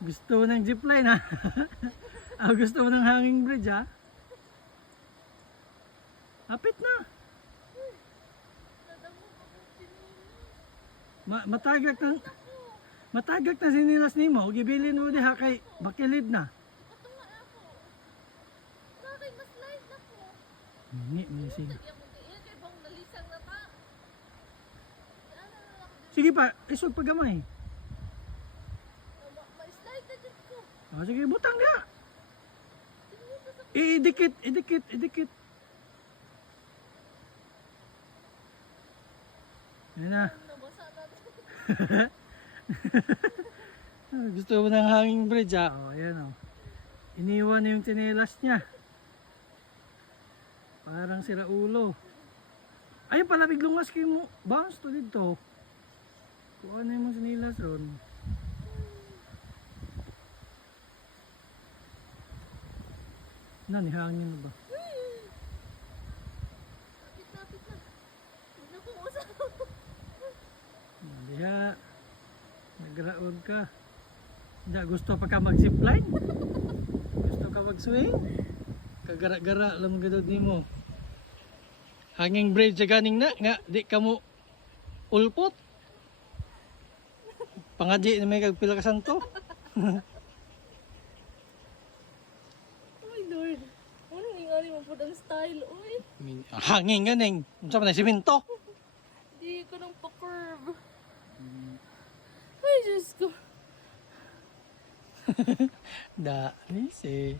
Gusto mo ng zipline ha? Gusto mo ng hanging bridge ha? Hapit na. Matagak na sinilas nimo. Gibilin mo diha kay bakilid na. Ngi mo sige. Sige pa, isog pa gamay. Sige, butang dia. Idikit. Yan na. Gusto mo ng hanging bridge ha? O, yan o. Iniwan na yung tsinelas niya. Parang sira ulo. Ayun pala, biglungas kayo mo. Bounce to dito. Kung ano yung tsinelas ron. Hangin na ba? Lapit na. Hindi ko usap. Diha. Nagraod ka. Gusto pa ka mag-zipline? Gusto ka mag-swing? Kagara-gara lang gadod nimo. Hanging bridge sa ganing na nga di ka mo ulpot. Pangadji na may kagpila ka santo. Ay Lord, ano nangyari mo po ang style? Uy, Hanging ganing. Unsa man na simento? di ko nang pa-curve. Ay, Diyos ko. Da, ni si